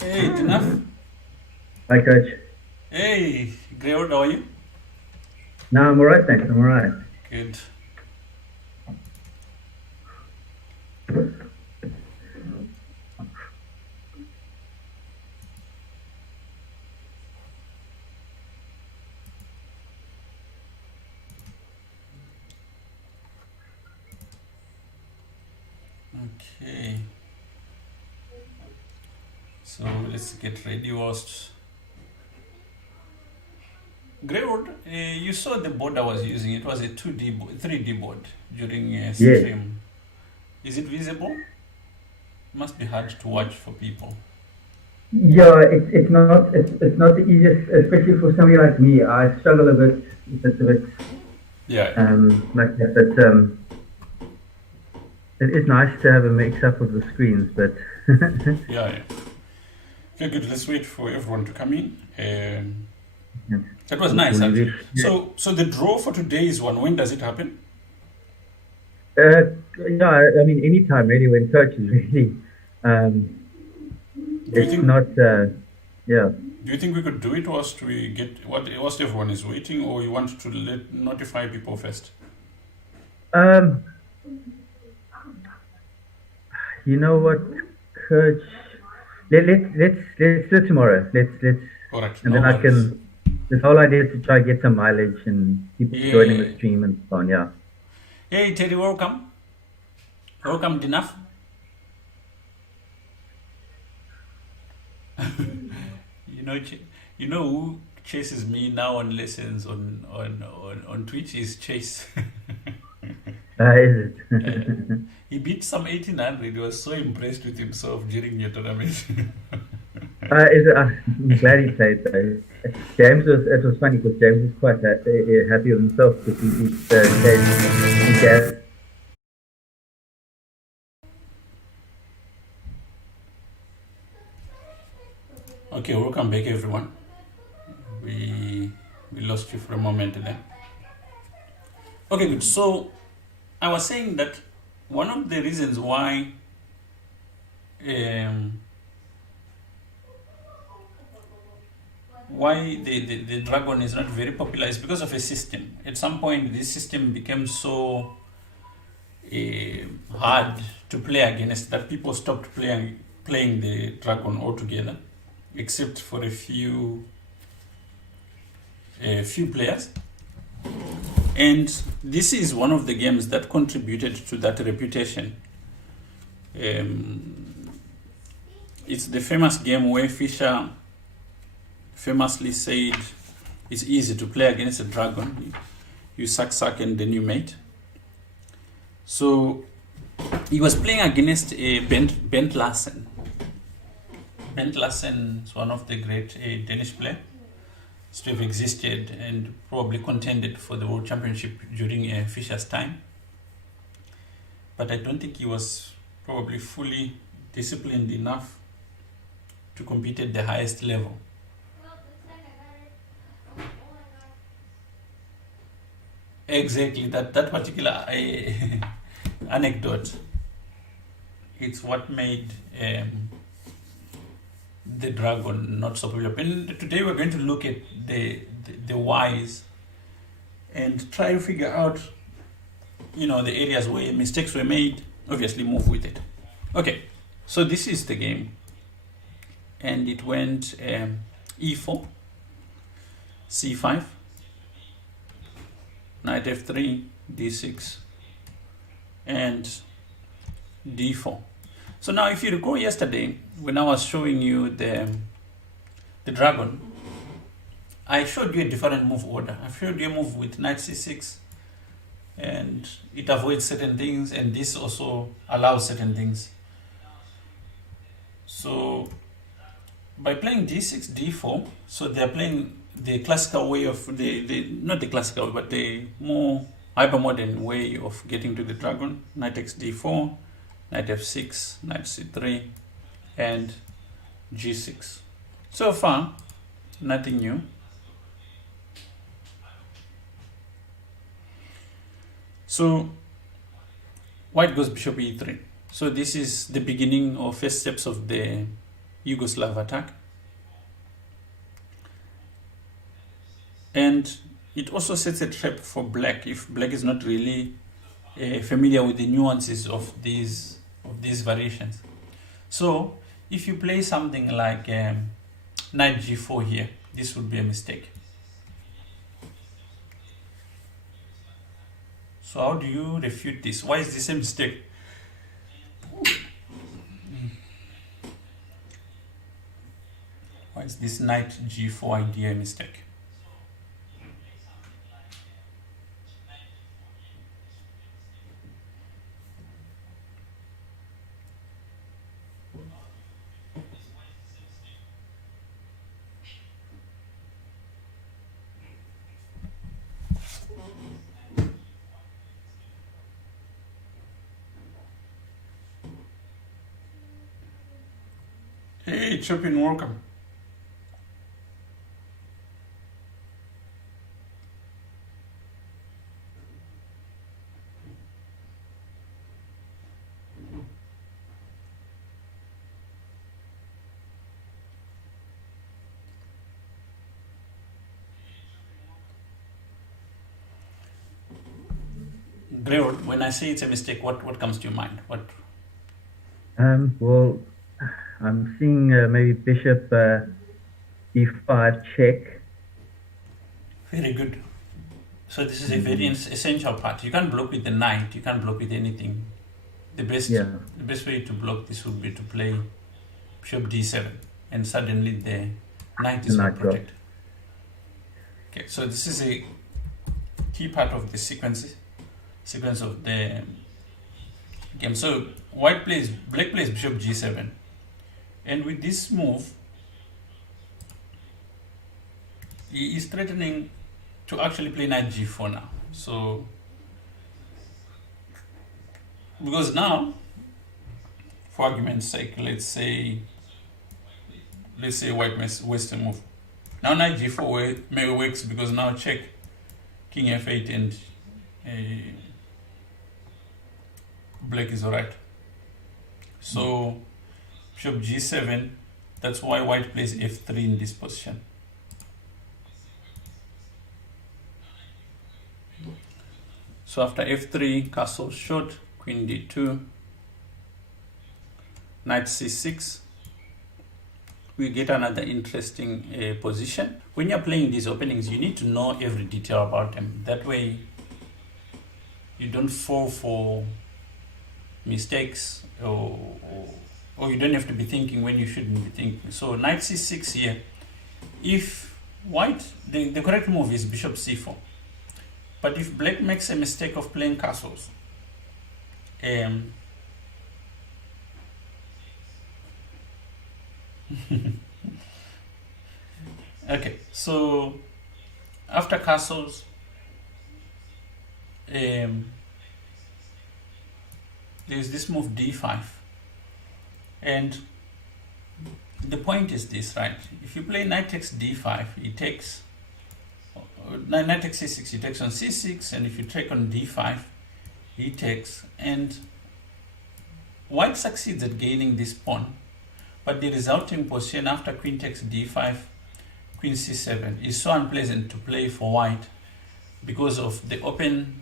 Hey, enough. Hi, Coach. Hey, Greywood, how are you? No, I'm all right, thanks. I'm all right. Good. Okay. So let's get ready whilst. Greywood, you saw the board I was using. It was a 2D, 3D board during a Yes. stream. Is it visible? Must be hard to watch for people. Yeah, it's not the easiest, especially for somebody like me. I struggle a bit. It's a bit Yeah. like that. But it is nice to have a mix up of the screens. But Yeah. Okay, good. Let's wait for everyone to come in. That was nice, hopefully actually. this. So the draw for today's one. When does it happen? Yeah, I mean, anytime really when Coach is really. Um, Do you it's think? not. Yeah. Do you think we could do it whilst we get whilst everyone is waiting, or you want to notify people first? Um, you know what, Coach? Let's do it tomorrow. Let's All right, and no then I worries. can. The whole idea is to try to get some mileage and people joining Yeah. the stream and so on. Yeah. Hey, Teddy, welcome. Welcome, Dinaf. You know, you know who chases me now on lessons on Twitch is Chase. Is Uh, it? he beat some 1800. He was so impressed with himself during your tournament. Is it? I'm glad he played though. James was. It was funny because James was quite happy with himself because he beat James. Okay, welcome back, everyone. We lost you for a moment then. Okay, good. So I was saying that one of the reasons um, why the dragon is not very popular is because of a system. At some point, this system became so hard to play against that people stopped playing the dragon altogether, except for a few players. And this is one of the games that contributed to that reputation. It's the famous game where Fisher famously said it's easy to play against a dragon. You suck and then you mate. So he was playing against Bent Larsen. Bent Larsen is one of the great Danish players to have existed and probably contended for the World Championship during Fischer's time. But I don't think he was probably fully disciplined enough to compete at the highest level. Exactly, that particular anecdote, it's what made the dragon not so popular. And today we're going to look at the whys and try to figure out, the areas where mistakes were made. Obviously, move with it. Okay, so this is the game, and it went e4, c5, knight f3, d6, and d4. So now, if you recall yesterday, when I was showing you the dragon, I showed you a different move order. I showed you a move with knight c6, and it avoids certain things, and this also allows certain things. So by playing d6, d4, so they're playing the classical way of not the classical, but the more hyper-modern way of getting to the dragon. Knight takes d4, knight f6, knight c3, and g6. So far, nothing new. So white goes bishop e3. So this is the beginning or first steps of the Yugoslav attack. And it also sets a trap for black if black is not really familiar with the nuances of these variations. So if you play something like knight g4 here, this would be a mistake. So how do you refute this? Why is this a mistake? Why is this knight g4 idea a mistake? Hey, Chopin, welcome. Greol, when I say it's a mistake, what comes to your mind? What? Well, I'm seeing maybe bishop d5 check. Very good. So this is a very essential part. You can't block with the knight. You can't block with anything. The best way to block this would be to play bishop d7, and suddenly the knight is not protected. Okay, so this is a key part of the sequence of the game. So black plays bishop g7, and with this move, he is threatening to actually play knight g4 now. So because now, for argument's sake, let's say white wastes a move. Now knight g4 may works because now check king f8 and black is alright. So bishop g7, that's why white plays f3 in this position. So after f3, castle short, queen d2, knight c6, we get another interesting position. When you're playing these openings, you need to know every detail about them. That way you don't fall for mistakes, or you don't have to be thinking when you shouldn't be thinking. So knight c6 here, if white, the correct move is bishop c4. But if black makes a mistake of playing castles, okay, so after castles, there's this move d5, and the point is this, right? If you play knight takes d5, it takes knight takes c6, he takes on c6, and if you take on d5, he takes, and white succeeds at gaining this pawn, but the resulting position after queen takes d5, queen c7 is so unpleasant to play for white because of the open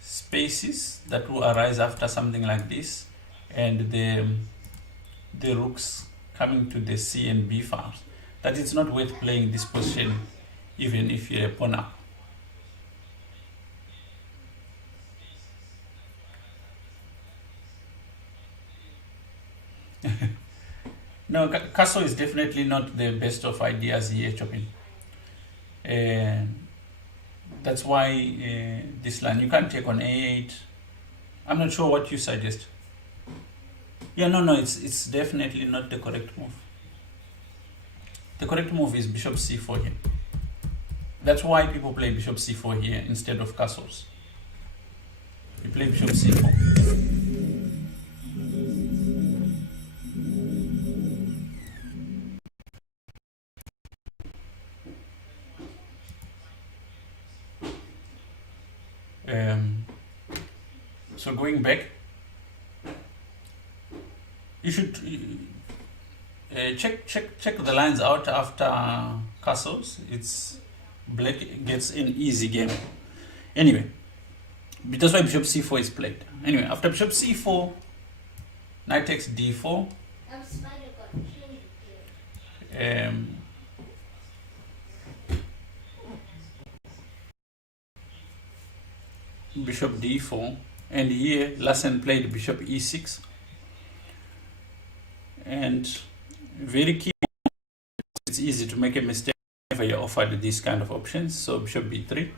spaces that will arise after something like this, and the rooks coming to the c and b files, that it's not worth playing this position even if you're a pawn up. No, castle is definitely not the best of ideas here, Chopin. That's why this line, you can't take on a8. I'm not sure what you suggest. Yeah, no, it's definitely not the correct move. The correct move is bishop c4 here. That's why people play bishop c4 here instead of castles. You play bishop c4. So going back, You should check the lines out after castles. It's black gets an easy game. Anyway, that's why bishop c4 is played. Anyway, after bishop c4, knight takes d4. Bishop d4, and here Lassen played bishop e6, and very key, it's easy to make a mistake whenever you're offered these kind of options. So bishop b3,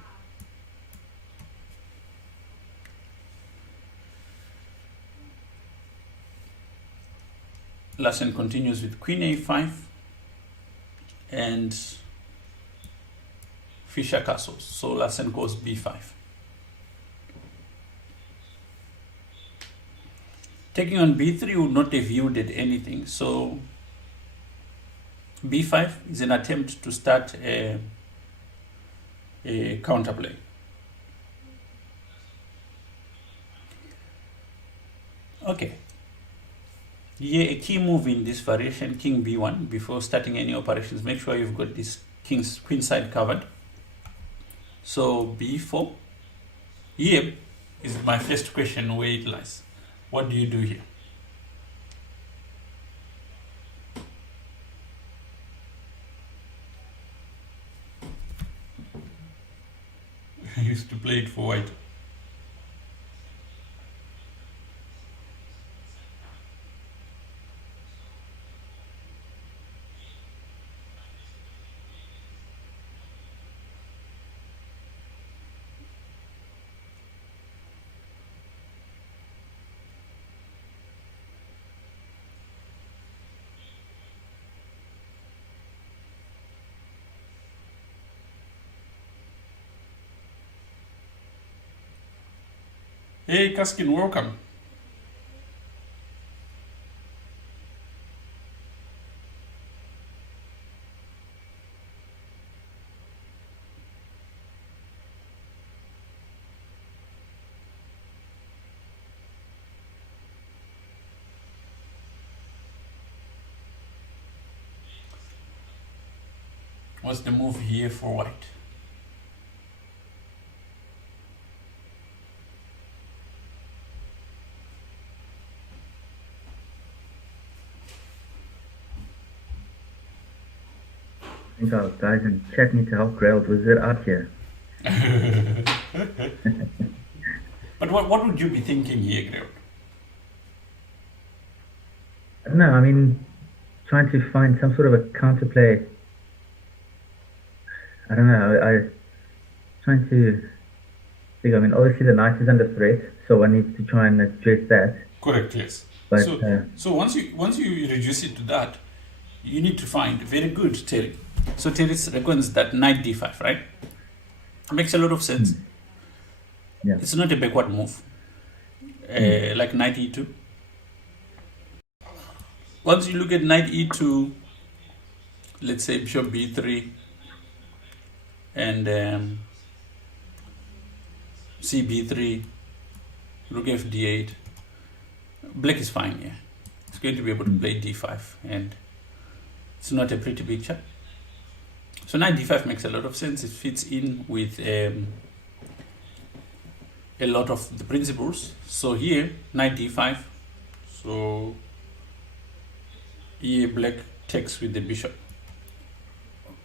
Lassen continues with queen a5, and Fischer castles, so Lassen goes b5. Taking on b3 would not have yielded anything, so b5 is an attempt to start a counterplay. Okay. Here, a key move in this variation, king b1, before starting any operations, make sure you've got this king's queen side covered. So b4. Here is my first question, where it lies. What do you do here? I used to play it for white. Hey Kaskin, welcome. What's the move here for white? I think our guys in chat need to help Grailed Wizard out here. But what would you be thinking here, Grailed? I don't know, I mean, trying to find some sort of a counterplay. I don't know, I trying to think, I mean, obviously the knight is under threat, so one needs to try and address that. Correct, yes. But, so once you reduce it to that, you need to find very good Terry. So Terry reckons that knight d5, right? Makes a lot of sense. Yeah. It's not a backward move, like knight e2. Once you look at knight e2, let's say bishop b3, and cb3, rook fd8, black is fine here. It's going to be able to play d5, and it's not a pretty picture. So knight d5 makes a lot of sense. It fits in with a lot of the principles. So here, knight d5. So here black takes with the bishop.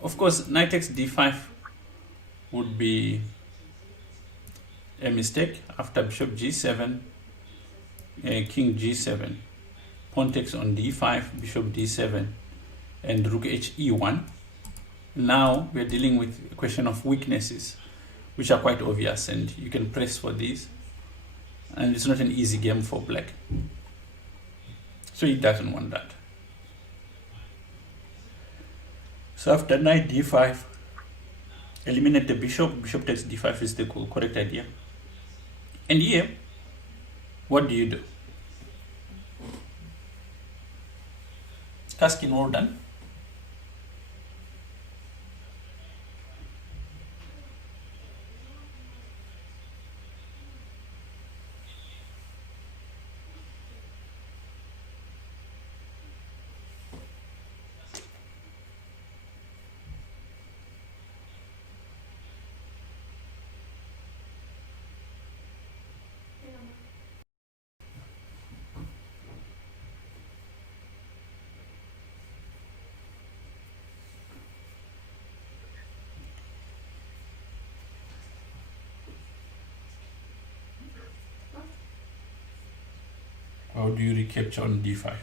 Of course, knight takes d5 would be a mistake. After bishop g7, king g7, pawn takes on d5, bishop d7, and rook he1. Now we're dealing with a question of weaknesses, which are quite obvious, and you can press for these, and it's not an easy game for black. So he doesn't want that. So after knight d5, eliminate the bishop. Bishop takes d5 is the correct idea. And here, what do you do? Kaskin, well done. How do you recapture on d5?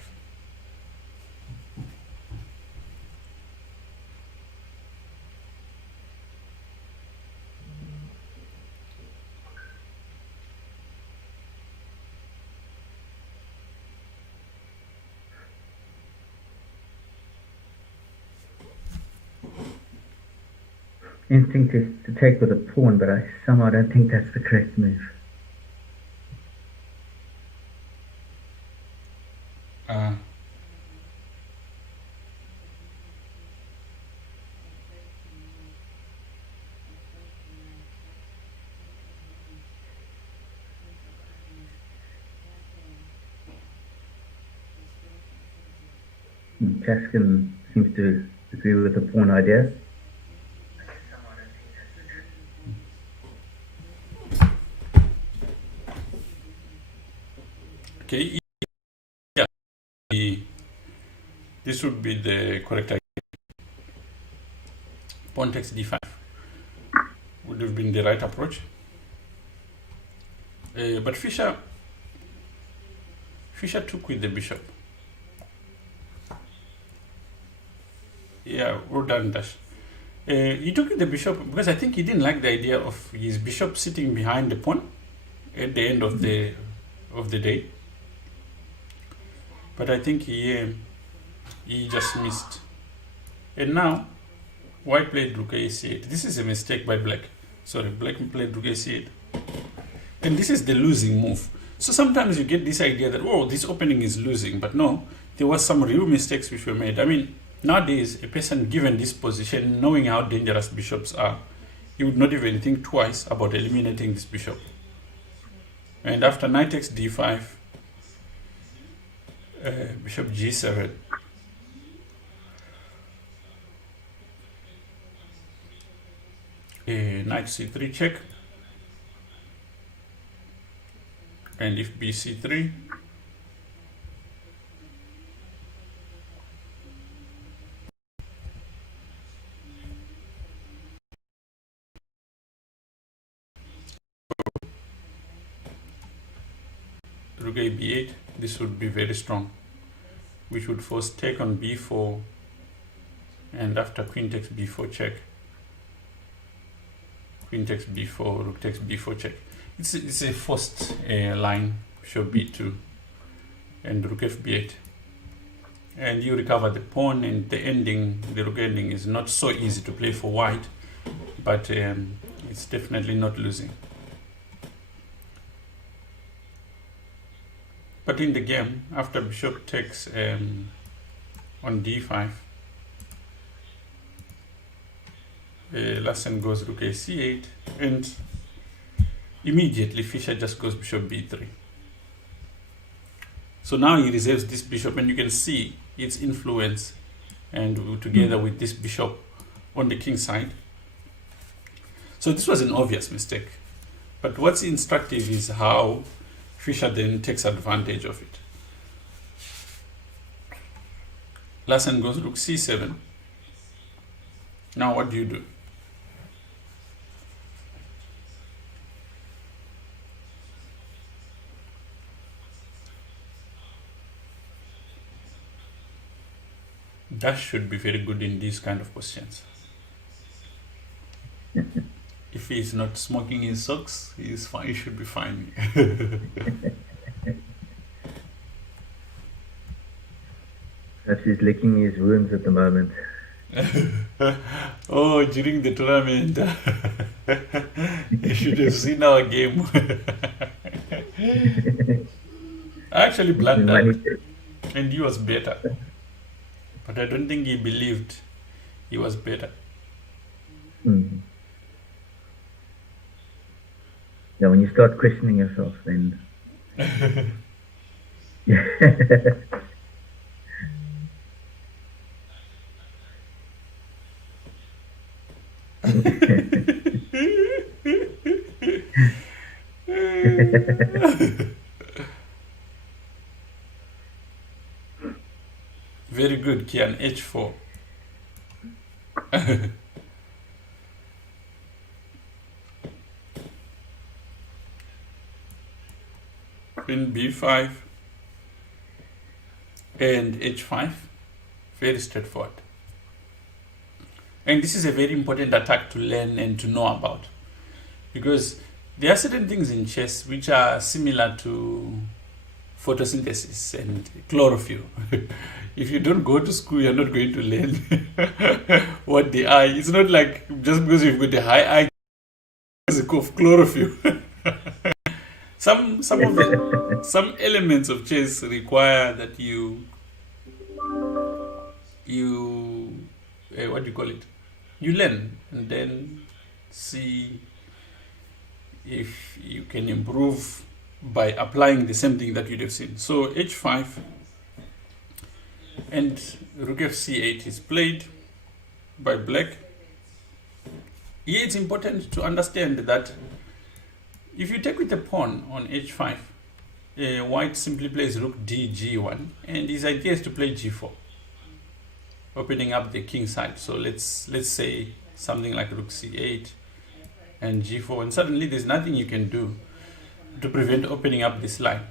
Instinct is to take with a pawn, but I somehow don't think that's the correct move. Uh, Chaskin seems to agree with the pawn idea. okay, yeah, this would be the correct idea. Pawn takes d5 would have been the right approach. But Fischer took with the bishop. Yeah, well done, Dash. He took with the bishop because I think he didn't like the idea of his bishop sitting behind the pawn at the end of the day. But I think he just missed. And now, white played rook a8. This is a mistake by black. Sorry, black played rook a8. And this is the losing move. So sometimes you get this idea that, oh, this opening is losing. But no, there was some real mistakes which were made. I mean, nowadays, a person given this position, knowing how dangerous bishops are, he would not even think twice about eliminating this bishop. And after knight takes d5, bishop g7. Knight c3 check. And if bc3, rook a b8, this would be very strong, which would force take on b4, and after queen takes b4 check, queen takes b4, rook takes b4 check. It's a forced line, bishop b2, and rook f8. And you recover the pawn, and the ending, the rook ending, is not so easy to play for white, but it's definitely not losing. But in the game, after bishop takes on d5, Lassen goes rook a c8, and immediately Fischer just goes bishop b3. So now he reserves this bishop, and you can see its influence, and together with this bishop on the king side. So this was an obvious mistake. But what's instructive is how Fischer then takes advantage of it. Lassen goes rook c7. Now what do you do? Dash should be very good in these kind of questions. If he's not smoking his socks, he's fine. He should be fine. Perhaps he's licking his wounds at the moment. Oh, during the tournament, you should have seen our game. I actually blundered, and he was better. But I don't think he believed he was better. Mm. Yeah, when you start questioning yourself, then. Very good, Kian. H4. Queen b5. and h5. Very straightforward. And this is a very important attack to learn and to know about, because there are certain things in chess which are similar to photosynthesis and chlorophyll. If you don't go to school, you're not going to learn what they are. It's not like just because you've got a high IQ of chlorophyll. Some elements of chess require that you what do you call it? You learn and then see if you can improve by applying the same thing that you'd have seen. So h5 and rook f8 is played by black. Here it's important to understand that if you take with a pawn on h5, white simply plays rook d g1, and his idea is to play g4, opening up the king side. So let's say something like rook c8 and g4, and suddenly there's nothing you can do to prevent opening up this line.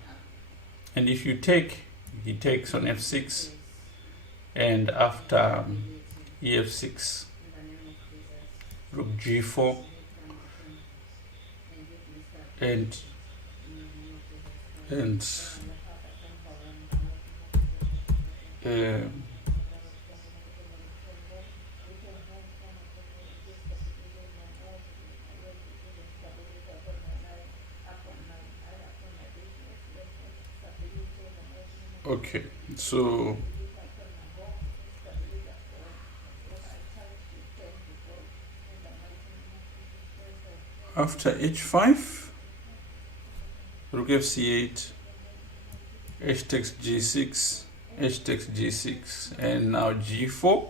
And if you take, he takes on f6, and after ef6, rook g4, and okay, so after h5, rook f8, h takes g6, h takes g6, and now g4,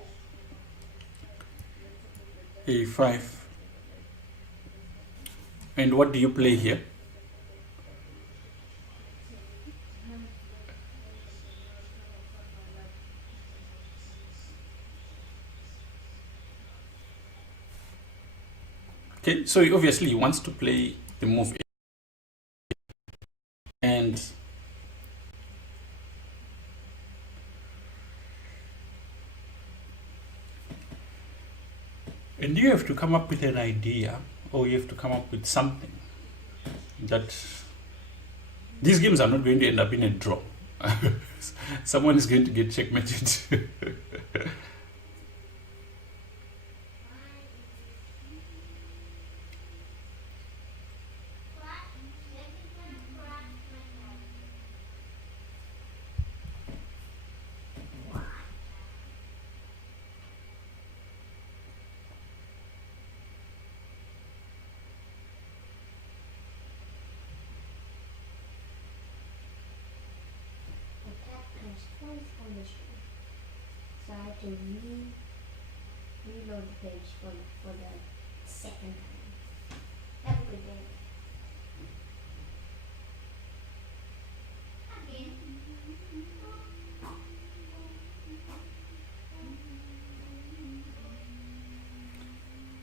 a5. And what do you play here? Okay, so obviously he wants to play the move, and you have to come up with an idea, or you have to come up with something that these games are not going to end up in a draw. Someone is going to get checkmated. So I have to reload the page for the second time. Have a good day.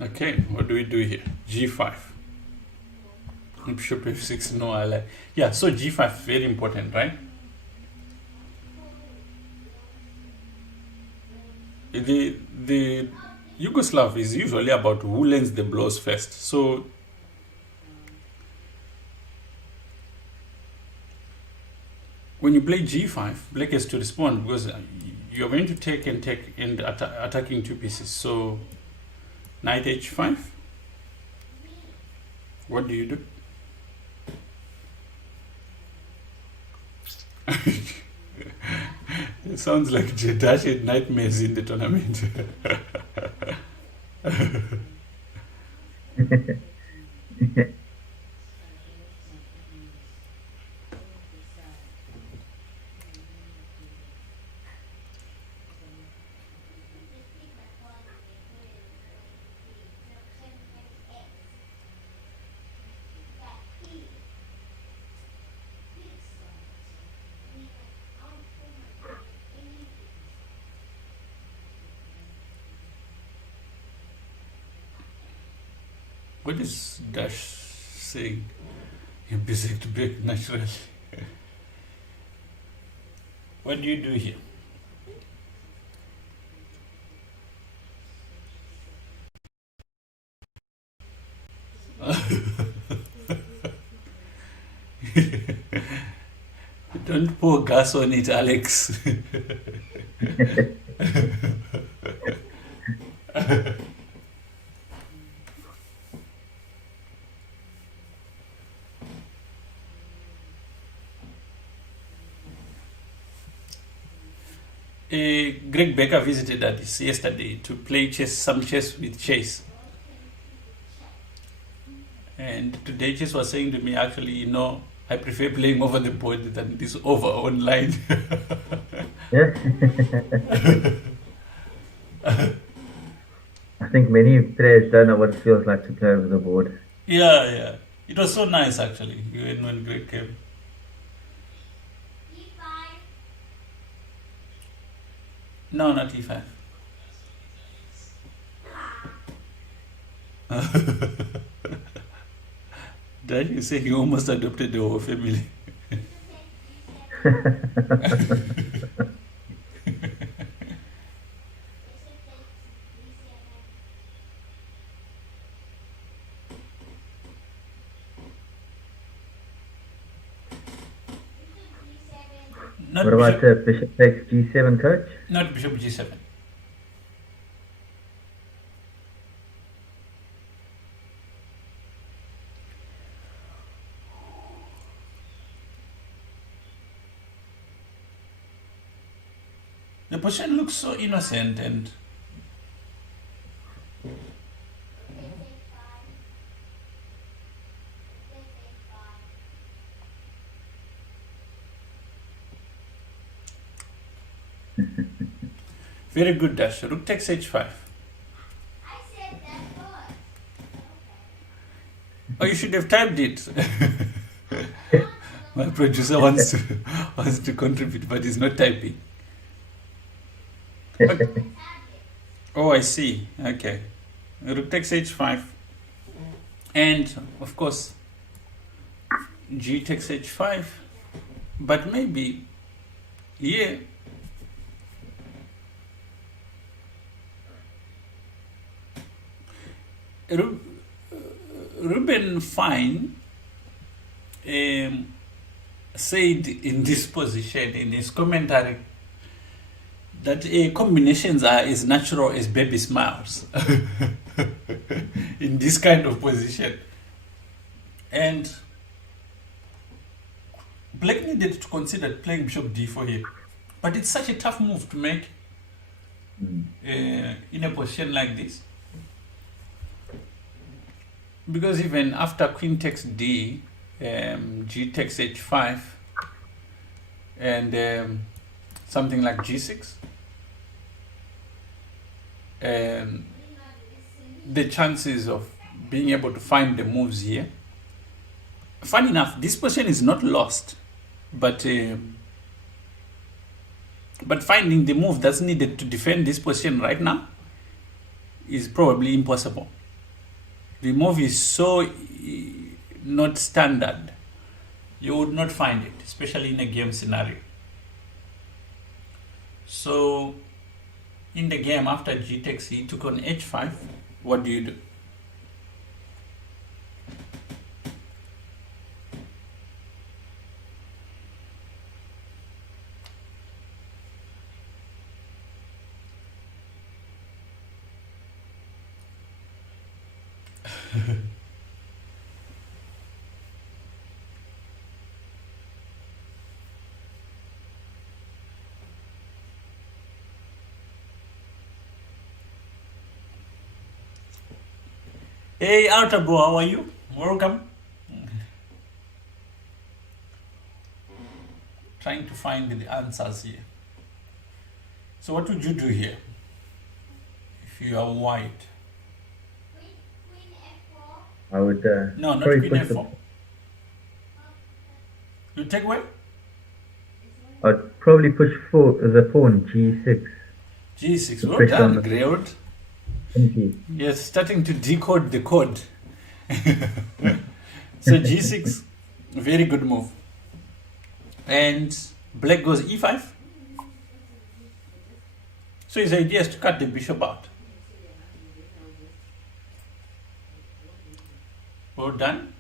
Okay, what do we do here? G5. Bishop f6, no, I like. Yeah, so G5, very important, right? The Yugoslav is usually about who lands the blows first. So when you play G5, black has to respond because you're going to take and attacking two pieces. So knight h5. What do you do? It sounds like Dashed nightmares in the tournament. What is Dash saying? You're busy to break naturally. What do you do here? Don't pour gas on it, Alex. Greg Becker visited us yesterday to play some chess with Chase. And today Chase was saying to me, actually, I prefer playing over the board than this over online. Yeah. I think many players don't know what it feels like to play over the board. Yeah. It was so nice, actually, when Greg came. No, not E5. Dad, you say he almost adopted the whole family. Not What about bishop, bishop takes g7, coach? not bishop G7. The position looks so innocent and very good dash. Rook takes H5. Oh, you should have typed it. My producer wants to contribute, but he's not typing. Okay. Oh, I see. Okay. Rook takes H5. And, of course, G takes H5. But maybe here, Ruben Fine said in this position, in his commentary, that combinations are as natural as baby smiles in this kind of position. And Black needed to consider playing bishop d4 here. But it's such a tough move to make in a position like this. Because even after queen takes d, g takes h5, and something like g6, the chances of being able to find the moves here. Funny enough, this position is not lost, but finding the move that's needed to defend this position right now is probably impossible. The move is so not standard, you would not find it, especially in a game scenario. So in the game, after g takes, he took on h5. What do you do? Hey, Outer Bro, how are you? Welcome. Trying to find the answers here. So what would you do here if you are white? I would No, not probably queen push the, f4. You take away? I'd probably push the pawn g6. G6. Well Pressure on done, the- Greywood. Thank you. Yes, starting to decode the code. So G6, very good move. And black goes E5. So his idea is to cut the bishop out. Well done.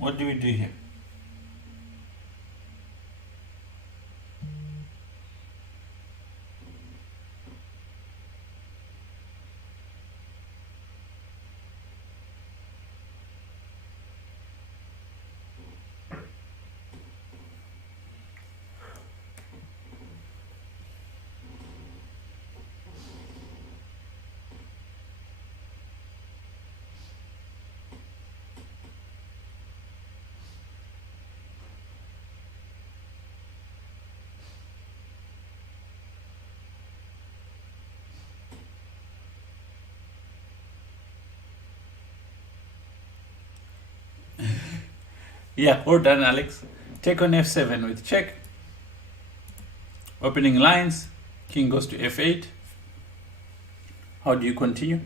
What do we do here? Yeah, well done, Alex. Take on f7 with check. Opening lines. King goes to f8. How do you continue?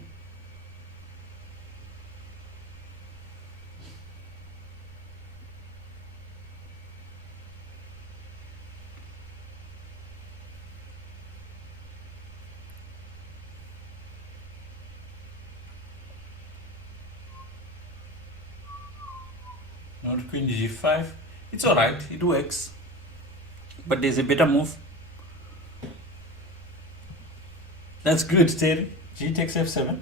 Not queen g5. It's alright, it works. But there's a better move. That's good, Terry. G takes f7.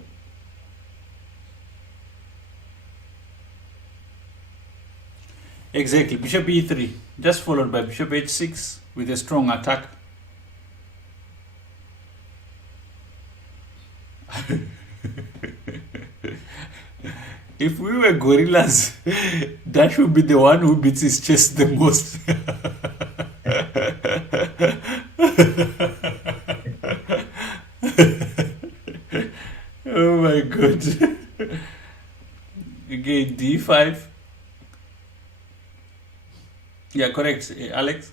Exactly, bishop e3. Just followed by bishop h6 with a strong attack. If we were gorillas, that would be the one who beats his chest the most. Oh my god. Again, d5. Yeah, correct, Alex.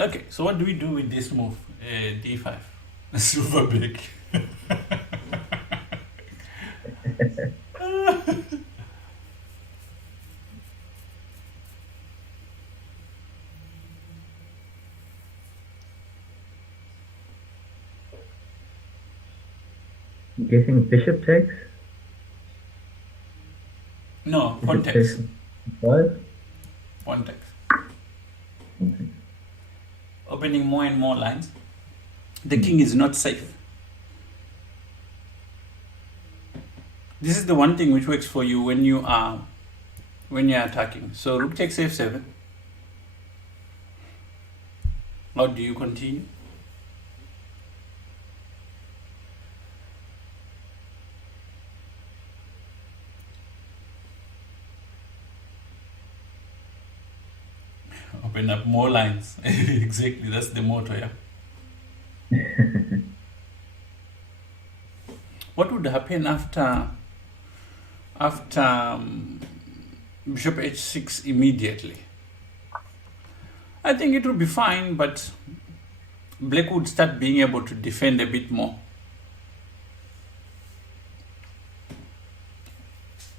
Okay, so what do we do with this move? D5. Silver big. Guessing bishop takes? No, pawn Bishop takes. takes 5? Pawn takes. Opening more and more lines. The king is not safe. This is the one thing which works for you when you are attacking. So rook takes f7. How do you continue? Open up more lines. Exactly, that's the motto, yeah. What would happen after bishop h6 immediately? I think it would be fine, but black would start being able to defend a bit more.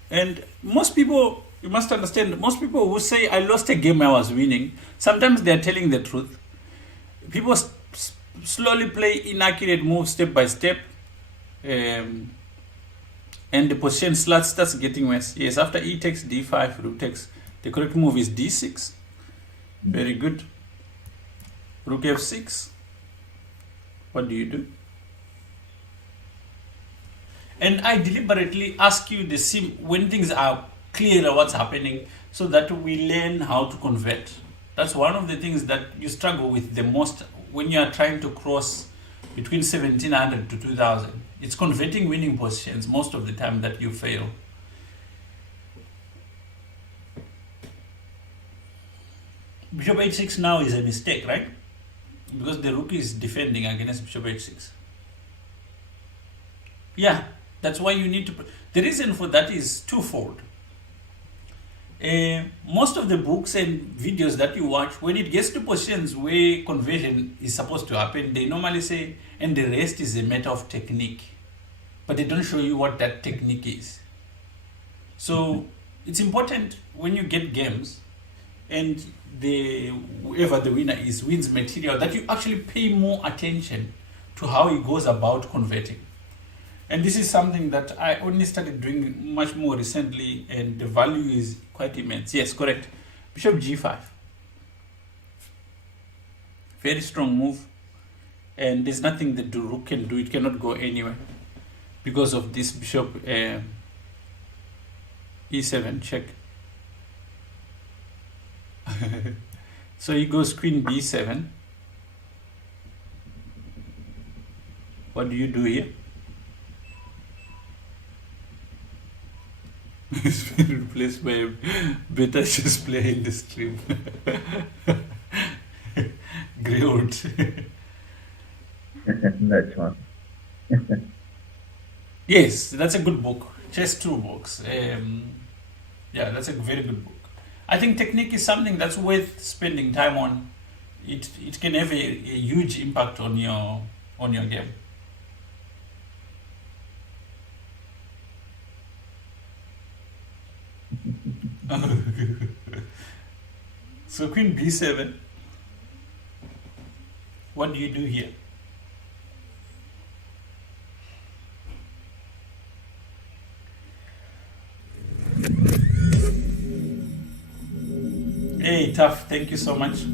And most people, you must understand, most people who say, I lost a game I was winning, sometimes they're telling the truth. People slowly play inaccurate moves step by step. And the position starts getting worse. Yes, after e takes d5, rook takes, the correct move is d6. Very good. Rook f6. What do you do? And I deliberately ask you when things are clear what's happening, so that we learn how to convert. That's one of the things that you struggle with the most when you are trying to cross between 1700 to 2000. It's converting winning positions most of the time that you fail. Bishop h6 now is a mistake, right? Because the rook is defending against bishop h6. Yeah, that's why you need to... The reason for that is twofold. Most of the books and videos that you watch, when it gets to positions where conversion is supposed to happen, they normally say, and the rest is a matter of technique. But they don't show you what that technique is. So it's important when you get games and whoever the winner is wins material that you actually pay more attention to how he goes about converting. And this is something that I only started doing much more recently, and the value is quite immense. Yes, correct. Bishop g5. Very strong move. And there's nothing that the rook can do. It cannot go anywhere because of this bishop e7 check. So he goes queen b7. What do you do here? It's been replaced by a better chess player in the stream. Grilled. That's one. Yes, that's a good book. Chess Toolbox. Yeah, that's a very good book. I think technique is something that's worth spending time on. It can have a huge impact on your game. So queen b7. What do you do here? Hey, tough. Thank you so much.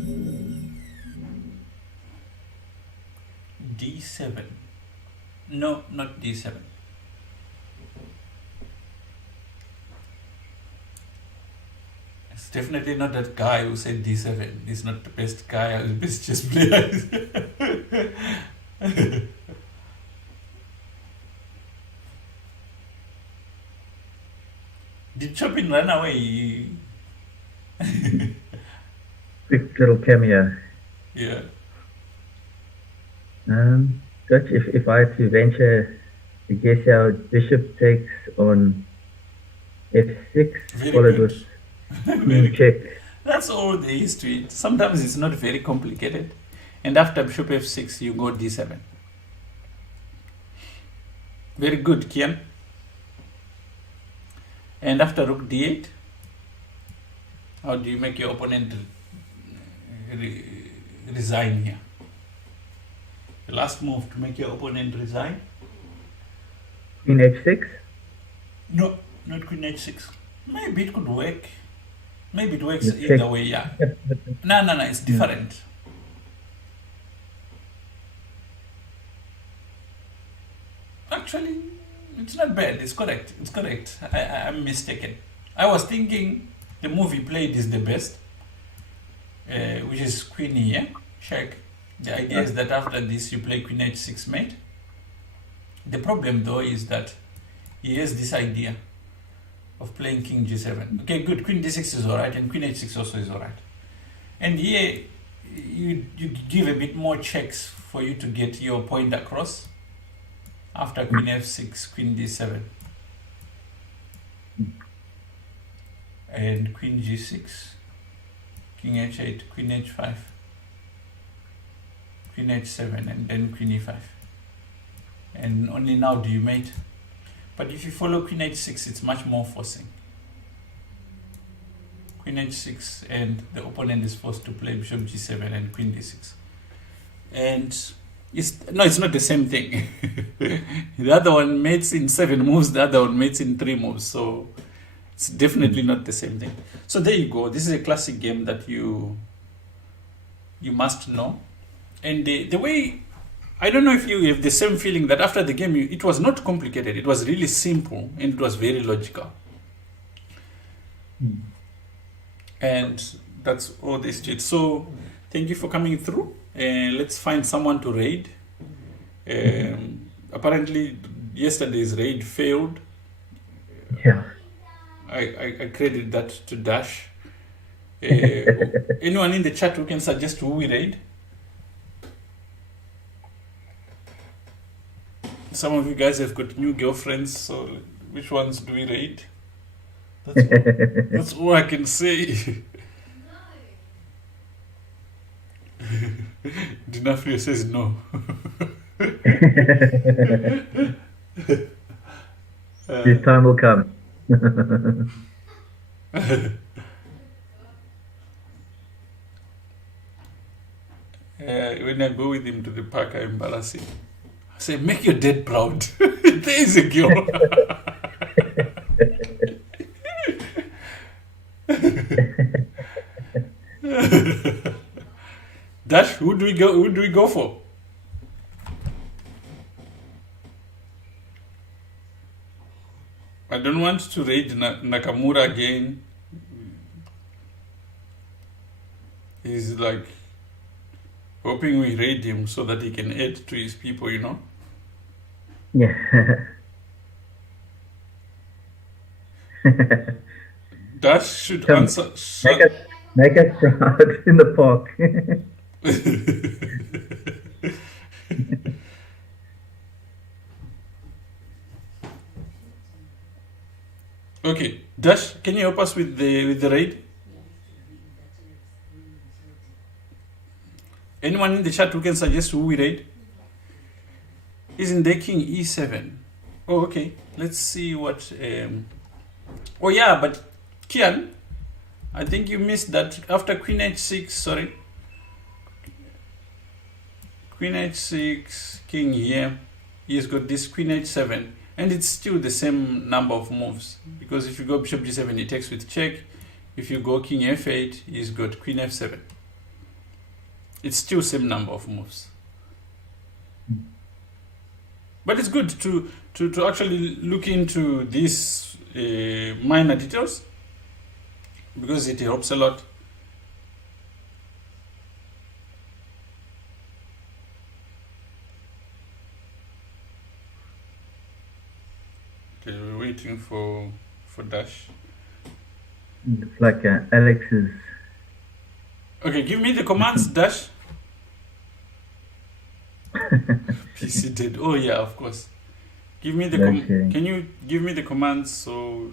d7. No, not d7. It's definitely not that guy who said d7. He's not the best guy or the best chess player. Did Chopin run away? Quick little cameo. Yeah. Dutch, if I had to venture to guess, how bishop takes on f6, Very followed good. with Very queen good. check. That's all there is to it. Sometimes it's not very complicated. And after bishop f6, you go d7. Very good, Kian. And after rook d8, how do you make your opponent resign here? The last move to make your opponent resign? Queen h6. No, not queen h6. Maybe it could work. Maybe it works You either check. way, yeah. No, it's different. Actually, it's not bad. It's correct. It's correct. I'm mistaken. I was thinking the move he played is the best, which is queen here, check. The idea is that after this you play queen h6 mate. The problem though is that he has this idea of playing king g7. Okay, good. Queen d6 is alright, and queen h6 also is alright. And here you give a bit more checks for you to get your point across. After queen f6, queen d7, and queen g6, king h8, queen h5, queen h7, and then queen e5. And only now do you mate. But if you follow queen h6, it's much more forcing. Queen h6, and the opponent is forced to play bishop g7 and queen d6. And it's not the same thing. The other one mates in 7 moves, the other one mates in 3 moves. So it's definitely not the same thing. So there you go. This is a classic game that you must know. And the way, I don't know if you have the same feeling that after the game, it was not complicated. It was really simple and it was very logical. And that's all this did. So thank you for coming through. Let's find someone to raid. Apparently yesterday's raid failed. Yeah. I credit that to Dash. Anyone in the chat who can suggest who we raid? Some of you guys have got new girlfriends, so which ones do we raid? That's all I can say. Dinafrio says no. His time will come. When I go with him to the park, I embarrass him. I say, make your dad proud. There is a girl. Dash, who do we go for? I don't want to raid Nakamura again. He's like hoping we raid him so that he can add to his people, you know? Yeah. Dash should Come, answer. Make us proud in the park. Okay, Dash, can you help us with the raid? Anyone in the chat who can suggest who we raid? Isn't there king e7? Oh, okay. Let's see what. Oh yeah, but Kian, I think you missed that after queen h6. Sorry, queen h6, king here. He's got this queen h7, and it's still the same number of moves because if you go bishop g7, he takes with check. If you go king f8, he's got queen f7. It's still same number of moves. But it's good to actually look into these minor details because it helps a lot. Okay, we're waiting for Dash. It's like Alex's. Okay, give me the commands, Dash. PC did. Oh yeah, of course. Give me the Okay. can you give me the commands so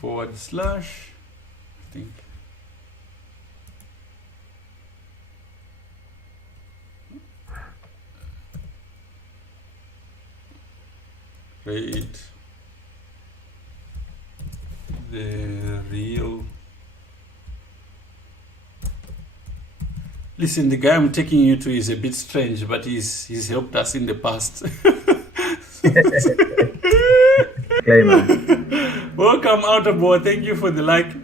/ I think raid the real. Listen, the guy I'm taking you to is a bit strange, but he's helped us in the past. Disclaimer. Welcome out aboard. Thank you for the like.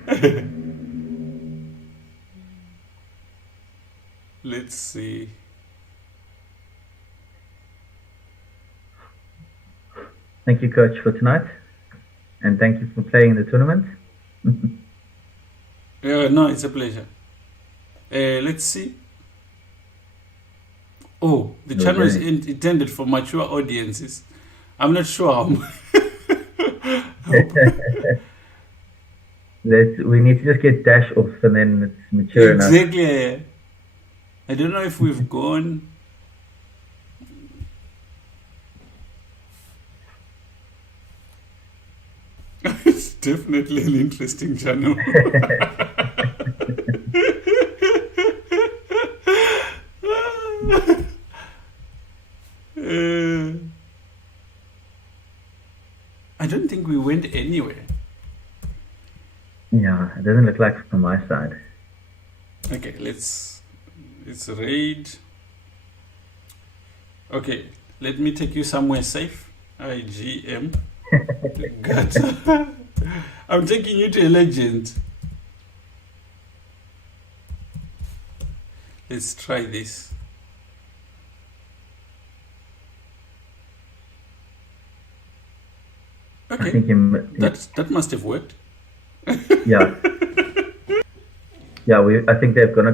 Let's see. Thank you, coach, for tonight, and thank you for playing in the tournament. No, it's a pleasure. Let's see. Oh, the channel is intended for mature audiences. I'm not sure how. We need to just get Dash off, and then it's mature enough. Exactly. I don't know if we've gone. It's definitely an interesting channel. I don't think we went anywhere. Yeah, it doesn't look like from my side. Okay, let's raid. Okay, let me take you somewhere safe. IGM. God. I'm taking you to a legend. Let's try this. I Okay, think that must have worked. yeah. Yeah, I think they've gone